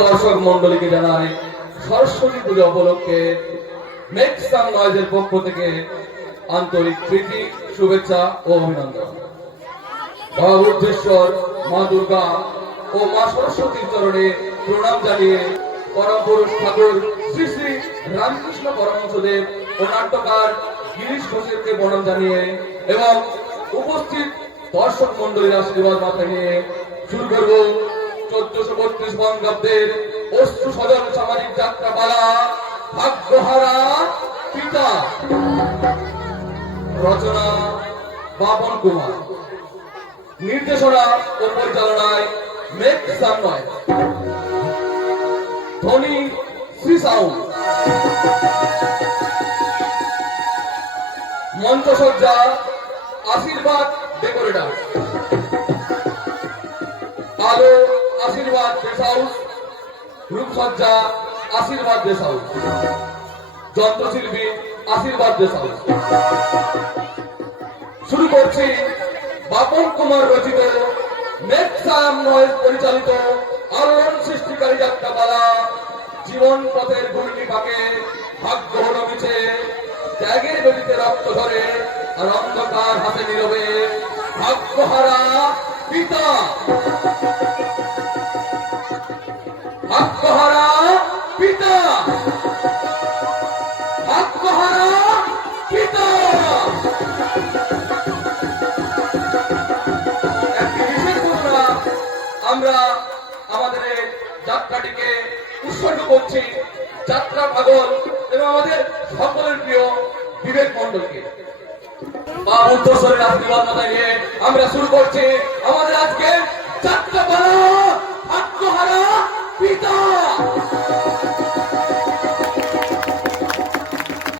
দর্শক মন্ডলীকে জানাই, সরস্বতী পুজো উপলক্ষে নেক্সাম নয়েজের পক্ষ থেকে আন্তরিক প্রীতি, শুভেচ্ছা ও অভিনন্দন। মহাবুদ্ধেশ্বর মা দুর্গা ও মা সরস্বতীর চরণে প্রণাম জানিয়ে পরম পুরুষ ঠাকুর শ্রী শ্রী রামকৃষ্ণ পরমহংসদেব ও নাট্যকার গিরিশ ঘোষেরকে প্রণাম জানিয়ে এবং উপস্থিত দর্শক মন্ডলীর আশীর্বাদ মাথায় নিয়ে শুরু করব চোদ্দশো বত্রিশ বঙ্গাব্দের অশ্রু সদন সামাজিক যাত্রা পালা ভাগ্যহারা পিতা। রচনা বাপন কুমার। নির্দেশনা ও পরিচালনায় মেঘ সাময় ধনী শ্রী সাউন্ড মঞ্চসজ্জা আশীর্বাদ ডেকোরেটর আলো আশীর্বাদ গেস্ট হাউস, রূপসজ্জা আশীর্বাদ গেস্ট হাউস। যন্ত্রশিল্পী আশীর্বাদ গেস্ট হাউস। শুরু করছি বাপন কুমার রচিত নেক্সাম নয়েজ পরিচালিত আলোড়ন সৃষ্টিকারী যাত্রাপালা জীবন পথের পাকে ভাগ্য হলো মিছে, ত্যাগের নদীতে রক্ত ধরে অন্ধকার হাতে নীরবে ভাগ্যহারা পিতা। ভাগ্যহারা পিতা। আমরা আমাদের যাত্রাটিকে উৎসর্গ করছি যাত্রা পাগল এবং আমাদের সকলের প্রিয় বিবেক মন্ডলকে মাথায় নিয়ে আমরা শুরু করছি আমাদের আজকে